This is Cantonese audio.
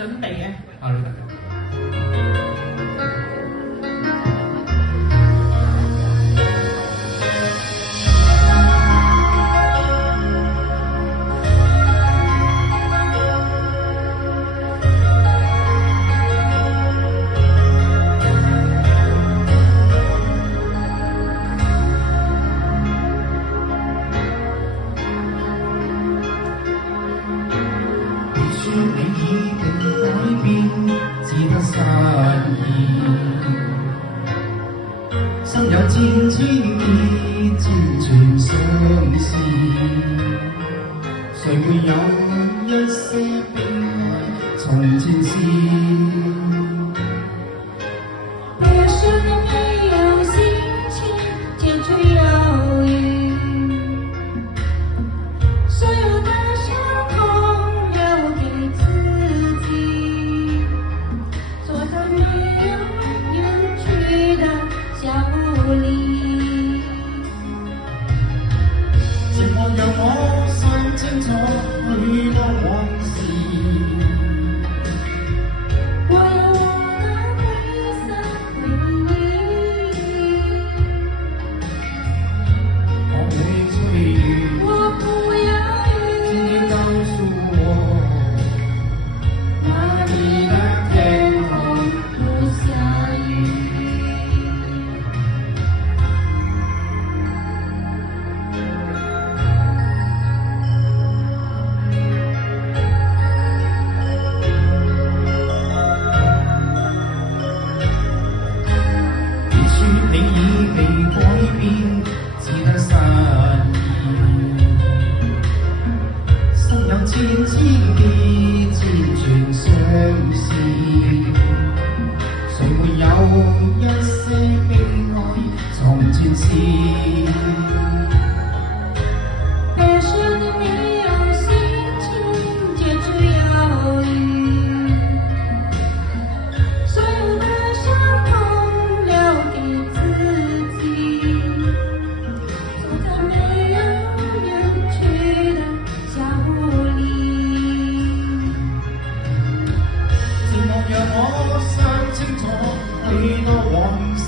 準備嘅。好，你等等。說你已定改變，只得失意。心有千千結，千串相思。誰會有一些悲哀從前事？别说你没有心情解除忧郁，所有的伤痛留给自己，做他没有远去的小狐狸。寂寞讓我想清楚許多往事。我有我的灰色回憶，我會追憶，我不猶請你豫。告訴我，哪裡的天空不下雨？別說你已被改變，只得失意。心有千千結，千串相思。誰會有一些悲哀從前事？别说你没有心情解除忧郁，所有的伤痛留给自己，做个没有远去的小狐狸。寂寞讓我想清楚許多往事。